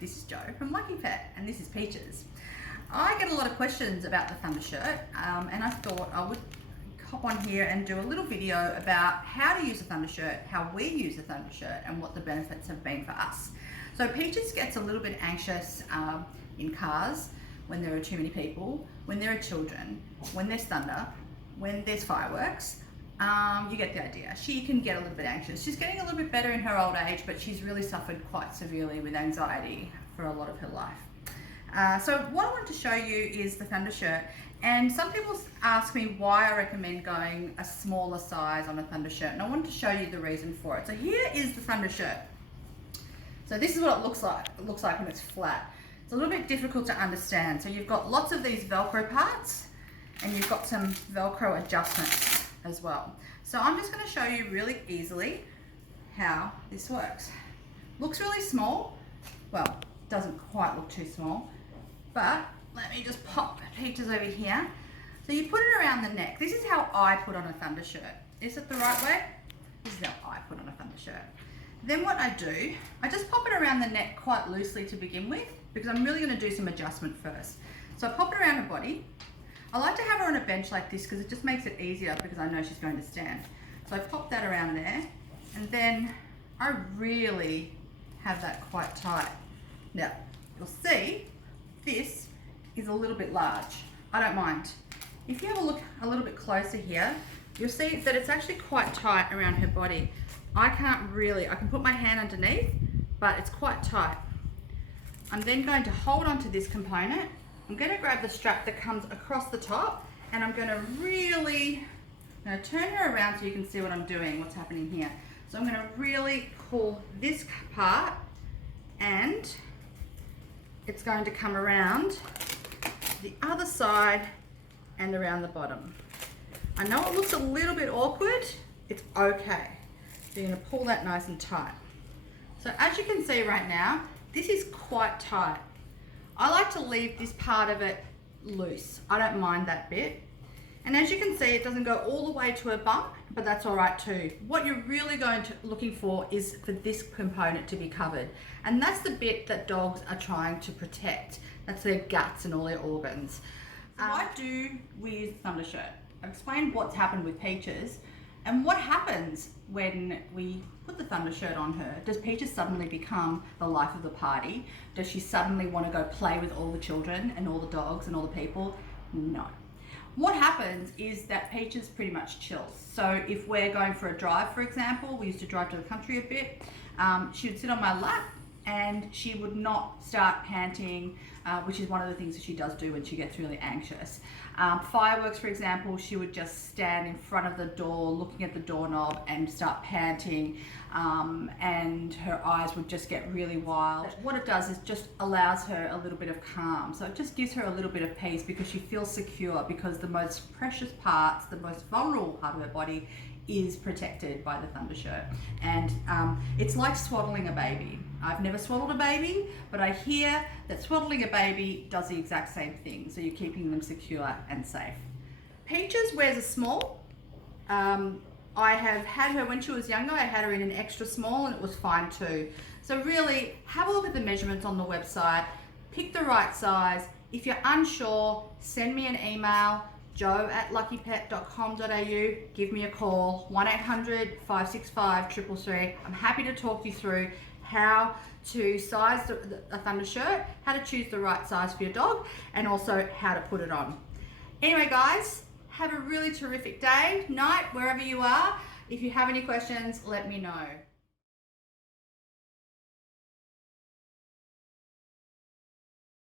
This is Jo from Lucky Pet, and this is Peaches. I get a lot of questions about the Thundershirt, and I thought I would hop on here and do a little video about how to use a Thundershirt, how we use a Thundershirt, and what the benefits have been for us. So Peaches gets a little bit anxious in cars, when there are too many people, when there are children, when there's thunder, when there's fireworks. You get the idea. She can get a little bit anxious. She's getting a little bit better in her old age, but she's really suffered quite severely with anxiety for a lot of her life. So what I wanted to show you is the Thundershirt, and some people ask me why I recommend going a smaller size on a Thundershirt, and I wanted to show you the reason for it. So here is the Thundershirt. So this is what it looks like. It looks like when it's flat. It's a little bit difficult to understand. So you've got lots of these Velcro parts, and you've got some Velcro adjustments as well. So I'm just going to show you really easily how this works. Looks really small. Well, doesn't quite look too small, but let me just pop Peaches over here. So you put it around the neck. This is how I put on a Thundershirt. Is it the right way? This is how I put on a Thundershirt. Then what I do, I just pop it around the neck quite loosely to begin with, because I'm really going to do some adjustment first. So I pop it around her body. I like to have her on a bench like this because it just makes it easier, because I know she's going to stand. So I pop that around there, and then I really have that quite tight. Now, you'll see this is a little bit large. I don't mind. If you have a look a little bit closer here, you'll see that it's actually quite tight around her body. I can put my hand underneath, but it's quite tight. I'm then going to hold on to this component. I'm going to grab the strap that comes across the top, and I'm going to turn her around so you can see what I'm doing, what's happening here. So I'm going to really pull this part, and it's going to come around the other side and around the bottom. I know it looks a little bit awkward. It's okay. So you're going to pull that nice and tight. So as you can see right now, this is quite tight. I like to leave this part of it loose. I don't mind that bit. And as you can see, it doesn't go all the way to a bump, but that's all right too. What you're really looking for is for this component to be covered. And that's the bit that dogs are trying to protect. That's their guts and all their organs. So what do with Thundershirt? I've explained what's happened with Peaches and what happens when we put the Thundershirt on her. Does Peaches suddenly become the life of the party? Does she suddenly want to go play with all the children and all the dogs and all the people? No. What happens is that Peaches pretty much chills. So if we're going for a drive, for example, we used to drive to the country a bit, she would sit on my lap and she would not start panting, which is one of the things that she does do when she gets really anxious. Fireworks, for example, she would just stand in front of the door looking at the doorknob and start panting, and her eyes would just get really wild. What it does is just allows her a little bit of calm. So it just gives her a little bit of peace, because she feels secure, because the most precious parts, the most vulnerable part of her body is protected by the Thundershirt. And it's like swaddling a baby. I've never swaddled a baby, but I hear that swaddling a baby does the exact same thing. So you're keeping them secure and safe. Peaches wears a small. I have had her when she was younger. I had her in an extra small, and it was fine too. So really, have a look at the measurements on the website. Pick the right size. If you're unsure, send me an email, jo@luckypet.com.au. Give me a call, 1-800-565-333. I'm happy to talk you through how to size a Thundershirt, how to choose the right size for your dog, and also how to put it on. Anyway, guys, have a really terrific day, night, wherever you are. If you have any questions, let me know.